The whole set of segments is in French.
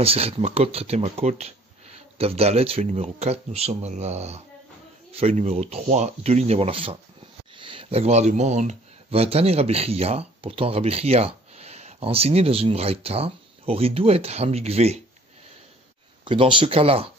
Masechet Makot, traité Makot, Daf Dalet, feuille numéro 4, nous sommes à la feuille numéro 3, 2 lignes avant la fin. La Gemara demande, Vatane Rabbi Chia, pourtant Rabbi Chia a enseigné dans une braïta, Horidou et Hamigve, que dans ce cas-là,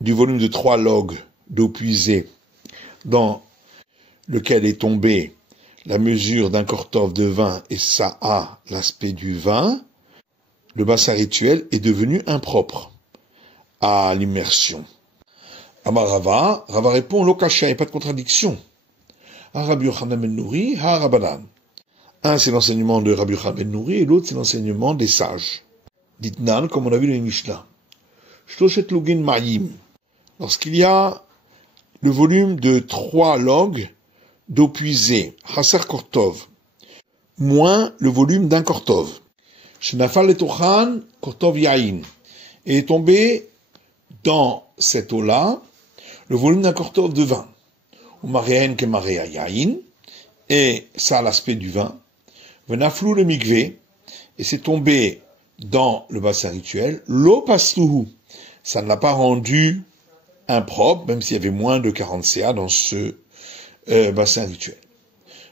du volume de 3 logs d'eau puisée, dans lequel est tombée la mesure d'un kortov de vin et ça a l'aspect du vin, le bassin rituel est devenu impropre à l'immersion. Amar Rava répond, Lokasha, il n'y a pas de contradiction. Rabbi Yochanan ben Nouri, Rabanan. Un, c'est l'enseignement de Rabbi Yochanan ben Nouri, et l'autre, c'est l'enseignement des sages. Ditnan, comme on a vu dans les Mishnah. Shloshet lugin ma'im. Lorsqu'il y a le volume de 3 logs d'eau puisée, Chaser Kortov, moins le volume d'un Kortov. Shenafal etochan Kortov yain. Et est tombé dans cette eau-là le volume d'un Kortov de vin. Ou maréen que maréa yain. Et ça a l'aspect du vin. Venaflou le migvé. Et c'est tombé dans le bassin rituel. Lo pasluhu. Ça ne l'a pas rendu impropre, même s'il y avait moins de 40 CA dans ce bassin rituel.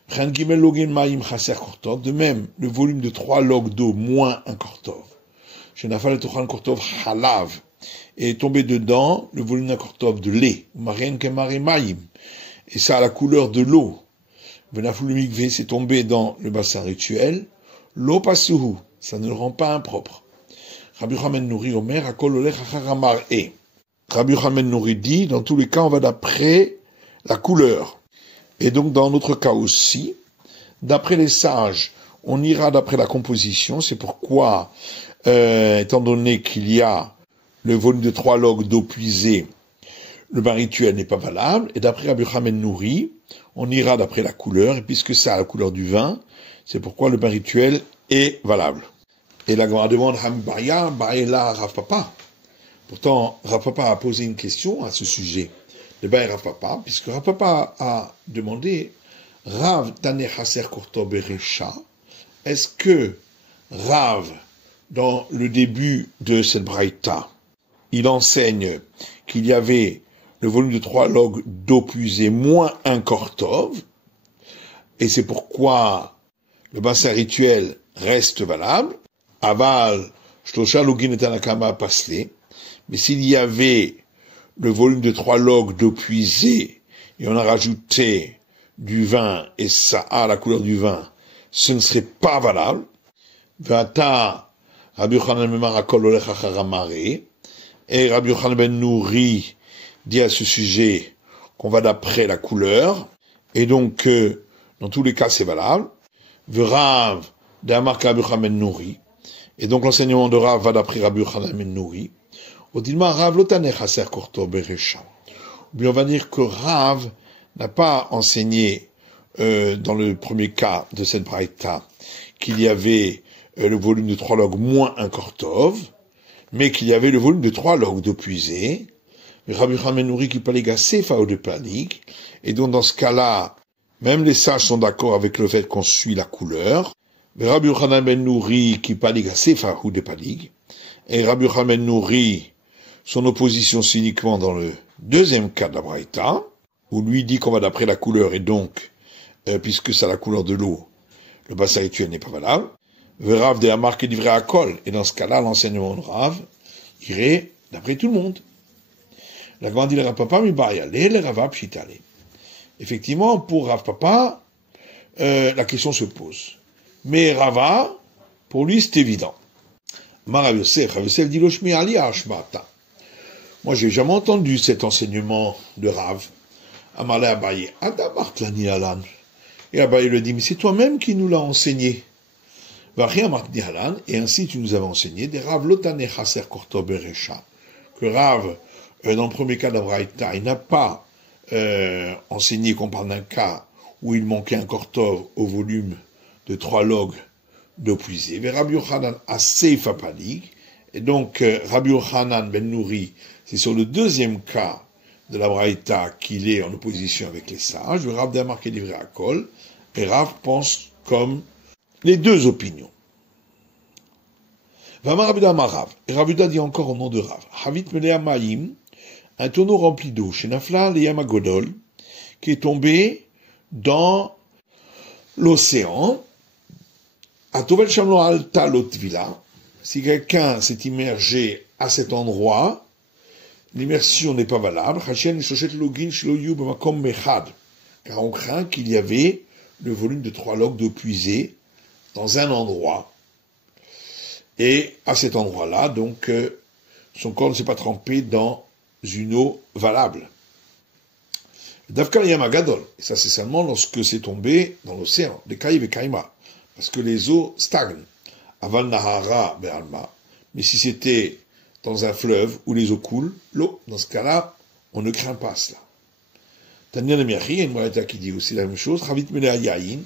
De même, le volume de 3 logs d'eau moins un kortov. Shenafal etochan kortov halav. Et est tombé dedans le volume d'un kortov de lait. Et ça a la couleur de l'eau. Venaflou le migvé, c'est tombé dans le bassin rituel. Lo pasuhu. Ça ne le rend pas impropre. Rabbi Yochanan ben Nouri Omer, Akol olech achar hamar'eh. Rabbi Yochanan ben Nouri dit, dans tous les cas, on va d'après la couleur. Et donc, dans notre cas aussi, d'après les sages, on ira d'après la composition. C'est pourquoi, étant donné qu'il y a le volume de 3 logs d'eau puisée, le bain rituel n'est pas valable. Et d'après Rabbi Yochanan ben Nouri, on ira d'après la couleur. Et puisque ça a la couleur du vin, c'est pourquoi le bain rituel est valable. Et la Gemara demande, Hamibaya, Baïla, Rav Papa. Pourtant, Rav Papa a posé une question à ce sujet. Le Baï Rav Papa, puisque Rav Papa a demandé, Rav Tane Chaser Kortov Beresha, est-ce que Rav, dans le début de cette braïta, il enseigne qu'il y avait le volume de 3 logs d'eau puisée moins un kortov, et c'est pourquoi le bassin rituel reste valable. Aval, Shlosha lugin et Tanakama pasle. Mais s'il y avait le volume de 3 logs d'eau puisée, et on a rajouté du vin, et ça a la couleur du vin, ce ne serait pas valable. Vata, Rabbi Yochanan memar akol olech achar hamar'eh. Et Rabbi Yochanan ben Nouri dit à ce sujet qu'on va d'après la couleur, et donc, dans tous les cas, c'est valable. V'Rav, d'Amar Rabbi Yochanan ben Nouri. Et donc, l'enseignement de Rav va d'après Rabbi Yochanan ben Nouri. Odilma Rav lotane chaser kortov beresha. Ou bien on va dire que Rav n'a pas enseigné, dans le premier cas de cette braïta, qu'il y avait le volume de 3 logs moins un kortov, mais qu'il y avait le volume de 3 logs d'eau puisée. Rabbi Yochanan ben Nouri qui paliga sefa ou de palig. Et donc, dans ce cas-là, même les sages sont d'accord avec le fait qu'on suit la couleur. Mais Rabbi Yochanan ben Nouri qui paliga sefa ou de palig. Et Rabbi Yochanan ben Nouri, son opposition c'est uniquement dans le deuxième cas de la braïta, où lui dit qu'on va d'après la couleur, et donc, puisque c'est la couleur de l'eau, le bassin rituel n'est pas valable. Rav de Amar qui livrait à Kol. Et dans ce cas-là, l'enseignement de Rav irait d'après tout le monde. La grande dit le Rav Papa, mi ba'yale, le Rava pshitale. Effectivement, pour Rav Papa, la question se pose. Mais Rava, pour lui, c'est évident. Rav Yosef dit lo shmi ali ashmata. Moi, j'ai jamais entendu cet enseignement de Rav. Amalé Abaye, Adamart lani alan. Et Abaye le dit, mais c'est toi-même qui nous l'as enseigné. Et ainsi tu nous avais enseigné des Rav lotane chaser kortov beresha. Que Rav, dans le premier cas d'Abraïta, il n'a pas enseigné qu'on parle d'un cas où il manquait un kortov au volume de 3 logs d'eau puisée. Mais Rabbi Yochanan a seifa palig. Et donc, Rabbi Yochanan ben Nouri, c'est sur le deuxième cas de la Braïta qu'il est en opposition avec les sages. Le Rav d'Amar qui est livré à Kol. Et Rav pense comme les deux opinions. Vama Rabuda Marav. Et Rabuda dit encore au nom de Rav. Havit Melea Maïm, un tonneau rempli d'eau, chez Nafla Leyamagodol, qui est tombé dans l'océan. À Tovel Shamlo Alta Lotvila, si quelqu'un s'est immergé à cet endroit, l'immersion n'est pas valable, car on craint qu'il y avait le volume de 3 logs d'eau puisée dans un endroit. Et à cet endroit-là, donc, son corps ne s'est pas trempé dans une eau valable. Davka Yamagadol, et ça c'est seulement lorsque c'est tombé dans l'océan, les Kaïv et Kaïma, parce que les eaux stagnent. Aval Nahara Be'alma, mais si c'était dans un fleuve où les eaux coulent, l'eau, dans ce cas-là, on ne craint pas cela. Tanya Nemiachi, il y a une moïta qui dit aussi la même chose, Ravit Melea Yahin,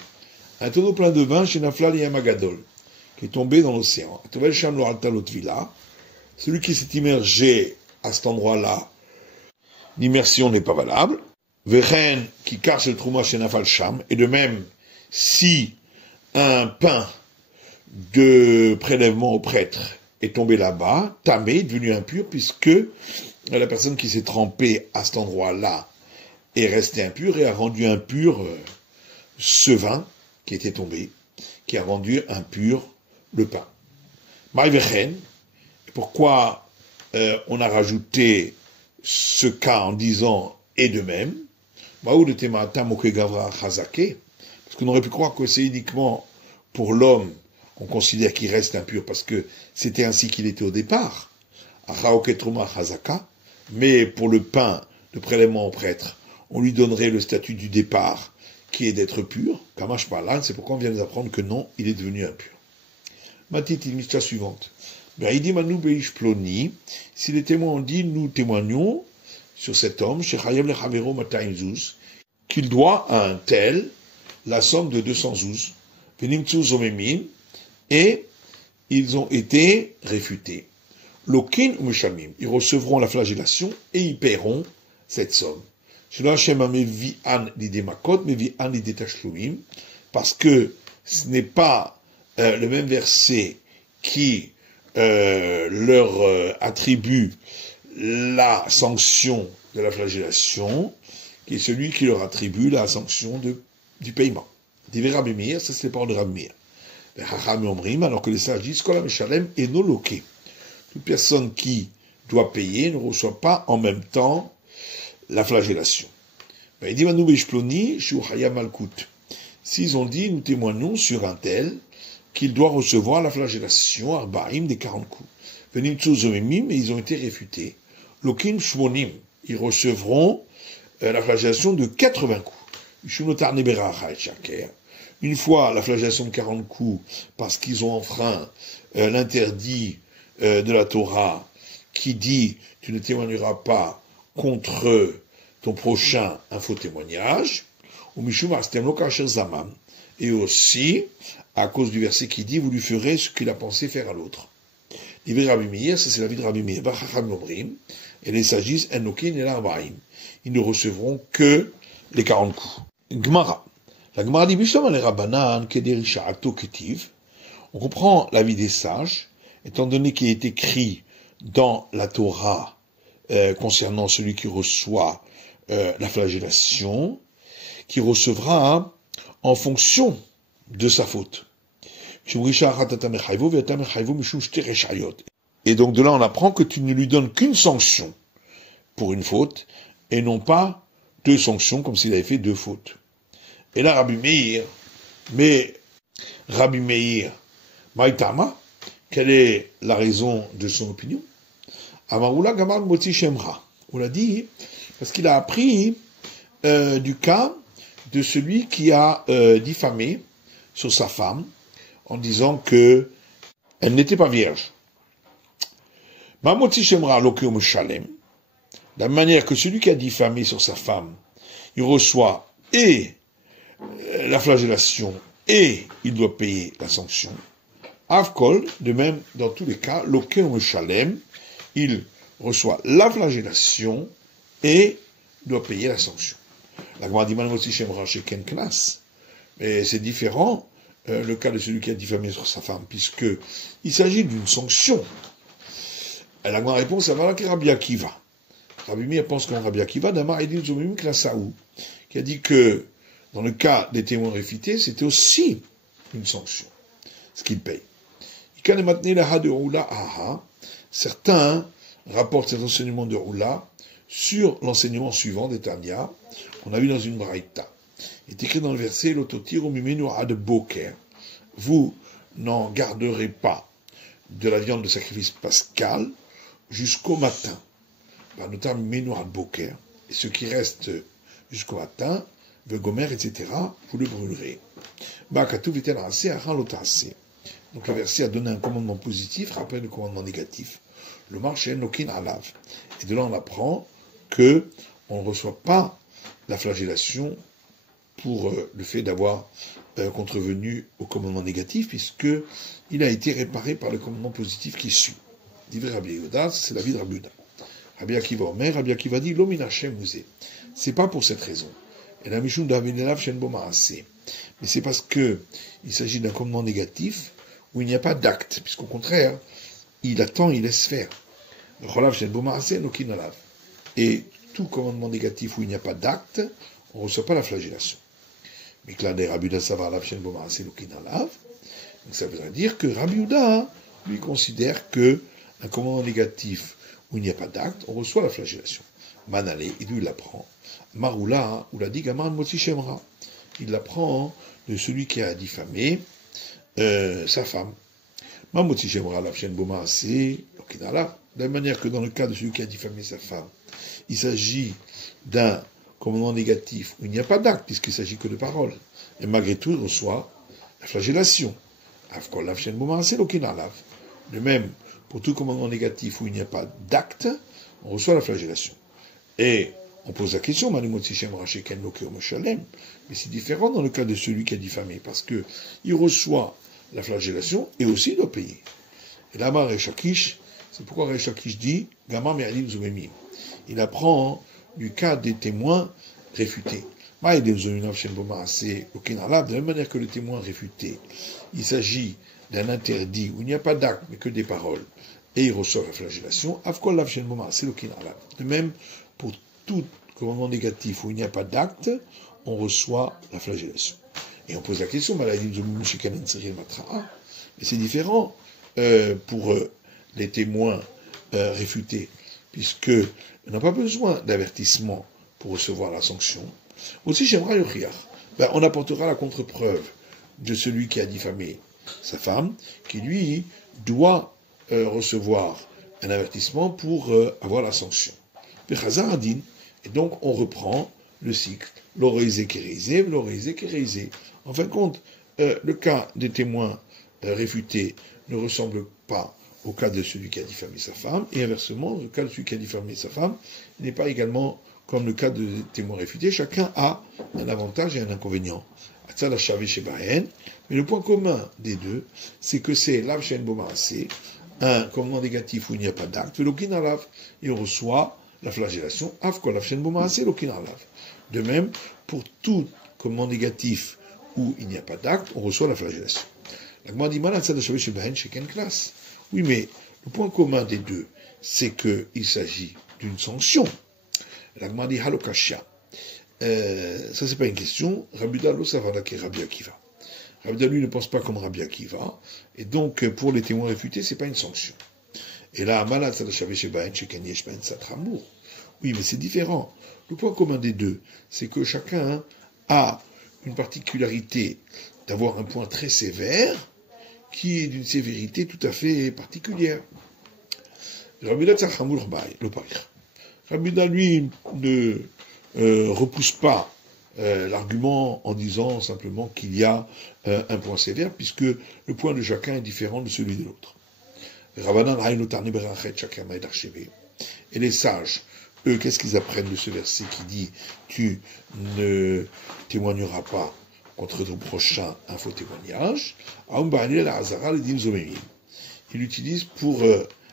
un tonneau plein de vin chez Nafla Yamagadol, qui est tombé dans l'océan. Tovel Sham Lo Alta Lotvila, celui qui s'est immergé à cet endroit-là, l'immersion n'est pas valable. Vechen qui casse le trouma chez Nafal Sham, et de même, si un pain de prélèvement au prêtre est tombé là-bas, tamé, devenu impur, puisque la personne qui s'est trempée à cet endroit-là est restée impure et a rendu impur ce vin qui était tombé, qui a rendu impur le pain. Maïvechen, pourquoi on a rajouté ce cas en disant et de même, parce qu'on aurait pu croire que c'est uniquement pour l'homme qu'on considère qu'il reste impur, parce que c'était ainsi qu'il était au départ, mais pour le pain de prélèvement au prêtre, on lui donnerait le statut du départ, qui est d'être pur, Kamash Palan, c'est pourquoi on vient nous apprendre que non, il est devenu impur. Matit, l'histoire suivante. Si les témoins ont dit, nous témoignons sur cet homme, qu'il doit à un tel la somme de 200 zouz, et ils ont été réfutés. Lokin ou Meshamim, ils recevront la flagellation et ils paieront cette somme. Parce que ce n'est pas le même verset qui leur attribue la sanction de la flagellation, qui est celui qui leur attribue la sanction du paiement. Divrei Rabbi Meir, ça c'est les paroles de Rabbi Meir. Alors que les sages disent et noloké. Toute personne qui doit payer ne reçoit pas en même temps la flagellation. S'ils ont dit, nous témoignons sur un tel qu'il doit recevoir la flagellation Arbaim des 40 coups. Mais ils ont été réfutés. Lokim Shmonim, ils recevront la flagellation de 80 coups. Une fois la flagellation de 40 coups, parce qu'ils ont enfreint l'interdit de la Torah, qui dit, tu ne témoigneras pas contre ton prochain un faux témoignage, et aussi, à cause du verset qui dit, vous lui ferez ce qu'il a pensé faire à l'autre. Rabbi Meir, ça c'est la vie de Rabbi Meir, et les sages disent, ils ne recevront que les 40 coups. Gemara. La Gemara dit, on comprend la vie des sages, étant donné qu'il est écrit dans la Torah concernant celui qui reçoit la flagellation, qui recevra en fonction de sa faute. Et donc de là on apprend que tu ne lui donnes qu'une sanction pour une faute, et non pas 2 sanctions comme s'il avait fait 2 fautes. Et là Rabbi Meir, Maïtama, quelle est la raison de son opinion? Amaroula Gamal Moti Shemra. On l'a dit, parce qu'il a appris du cas de celui qui a diffamé sur sa femme en disant que elle n'était pas vierge. Mamoti Shemra Lokeum Shalem, la manière que celui qui a diffamé sur sa femme, il reçoit et la flagellation et il doit payer la sanction. Avkol, de même dans tous les cas, Lokeum Shalem, il reçoit la flagellation et doit payer la sanction. La Gemara dit aussi Shemra Sheken Knas, mais c'est différent le cas de celui qui a diffamé sur sa femme, puisque il s'agit d'une sanction. Et la grande réponse, ça va là que Rabbi Akiva. Rabbi Meir pense comme Rabbi Akiva, Damar Edin Zomim Klasaou, qui a dit que dans le cas des témoins réfutés, c'était aussi une sanction, ce qu'il paye. Certains rapportent cet enseignement de Roula sur l'enseignement suivant des Tanya, qu'on a vu dans une braïta. Il est écrit dans le verset, l'autotir mimenu ad boker. Vous n'en garderez pas de la viande de sacrifice pascal jusqu'au matin. Notamment mimenu ad boker. Et ce qui reste jusqu'au matin, le gomer, etc., vous le brûlerez. Donc le verset a donné un commandement positif, rappelle le commandement négatif. Le marché nokin alav. Et de là on apprend que on ne reçoit pas la flagellation pour le fait d'avoir contrevenu au commandement négatif, puisque il a été réparé par le commandement positif qui suit. Divrei Rabbi Yehuda, c'est la vie de Rabbi Yehuda. Rabbi Akiva Omer, Rabbi Akiva dit l'homme Hashem musé. C'est pas pour cette raison. Et la Mishum d'Avinelav Shenbo Maaseh. Mais c'est parce que il s'agit d'un commandement négatif où il n'y a pas d'acte, puisqu'au contraire, il attend, il laisse faire. Et tout commandement négatif où il n'y a pas d'acte, on ne reçoit pas la flagellation. Donc ça veut dire que Rabbi Yehuda, lui, considère que un commandement négatif où il n'y a pas d'acte, on reçoit la flagellation. Manale, et lui il l'apprend. Maroula, ou l'a dit Gaman Motsi Shemra. Il l'apprend de celui qui a diffamé sa femme. Mamotsi Shemra, la chaîne Boma, c'est de la même manière que dans le cas de celui qui a diffamé sa femme, il s'agit d'un commandement négatif où il n'y a pas d'acte, puisqu'il ne s'agit que de paroles. Et malgré tout, il reçoit la flagellation. De même, pour tout commandement négatif où il n'y a pas d'acte, on reçoit la flagellation. Et on pose la question, mais c'est différent dans le cas de celui qui a diffamé, parce que il reçoit la flagellation et aussi il doit payer. Et là-bas, Rechakish, c'est pourquoi Rechakish dit, Gama Me'alim Zomemim. Il apprend du cas des témoins réfutés. De la même manière que le témoin réfuté, il s'agit d'un interdit où il n'y a pas d'acte, mais que des paroles, et il reçoit la flagellation. De même, pour tout commandement négatif où il n'y a pas d'acte, on reçoit la flagellation. Et on pose la question, mais c'est différent pour les témoins réfutés, puisqu'ils n'ont pas besoin d'avertissement pour recevoir la sanction. Aussi, j'aimerais on apportera la contre-preuve de celui qui a diffamé sa femme, qui lui doit recevoir un avertissement pour avoir la sanction. Et donc on reprend le cycle. L'oreisé kéréisé, l'oreisé kéréisé. En fin de compte, le cas des témoins réfutés ne ressemble pas au cas de celui qui a diffamé sa femme, et inversement, le cas de celui qui a diffamé sa femme n'est pas également comme le cas de témoins réfutés. Chacun a un avantage et un inconvénient. Mais le point commun des deux, c'est que c'est l'avshen bomaasé, un commandement négatif où il n'y a pas d'acte, il reçoit la flagellation, de même, pour tout commandement négatif où il n'y a pas d'acte, on reçoit la flagellation. Oui, mais le point commun des deux, c'est qu'il s'agit d'une sanction. L'Agma dit halokasha. Ça, c'est pas une question. Rabbi Yehuda, ça va là qui est Rabbi Akiva. Rabbi Yehuda, lui, ne pense pas comme Rabbi Akiva. Et donc, pour les témoins réfutés, c'est pas une sanction. Et là, malad oui, mais c'est différent. Le point commun des deux, c'est que chacun a une particularité d'avoir un point très sévère, qui est d'une sévérité tout à fait particulière. Rabbi Yehuda, Rabbi Yehuda, lui, ne repousse pas l'argument en disant simplement qu'il y a un point sévère, puisque le point de chacun est différent de celui de l'autre. Et les sages, eux, qu'est-ce qu'ils apprennent de ce verset qui dit « Tu ne témoigneras pas contre ton prochain un faux témoignage » Il l'utilise pour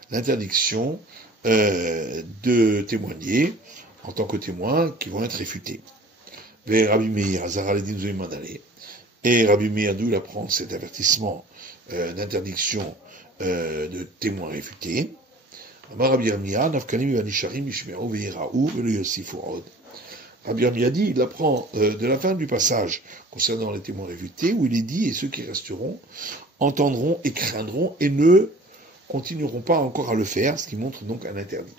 l'interdiction de témoigner en tant que témoins qui vont être réfutés. Et Rabbi Meir, d'où il apprend cet avertissement d'interdiction de témoins réfutés. Rabbi Yirmiyah, Nafkanim Vanisharim, Ishmeru Veiraou, Velo Yosifu Od. Rabbi Yirmiyah dit, il apprend de la fin du passage concernant les témoins réfutés, où il est dit, et ceux qui resteront entendront et craindront et ne continueront pas encore à le faire, ce qui montre donc un interdit.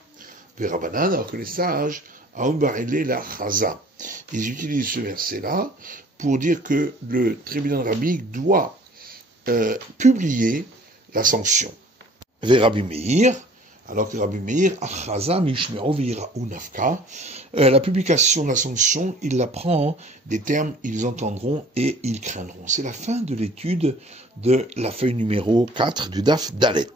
Verabanan, alors que les sages, Aumbarele la Chaza, ils utilisent ce verset-là pour dire que le tribunal rabbinique doit publier la sanction. Rabbi Meir, alors que Rabbi Meir, Achaza mishmeo v'yira'u nafka, la publication de la sanction, il la prend des termes, ils entendront et ils craindront. C'est la fin de l'étude de la feuille numéro 4 du Daf Dalet.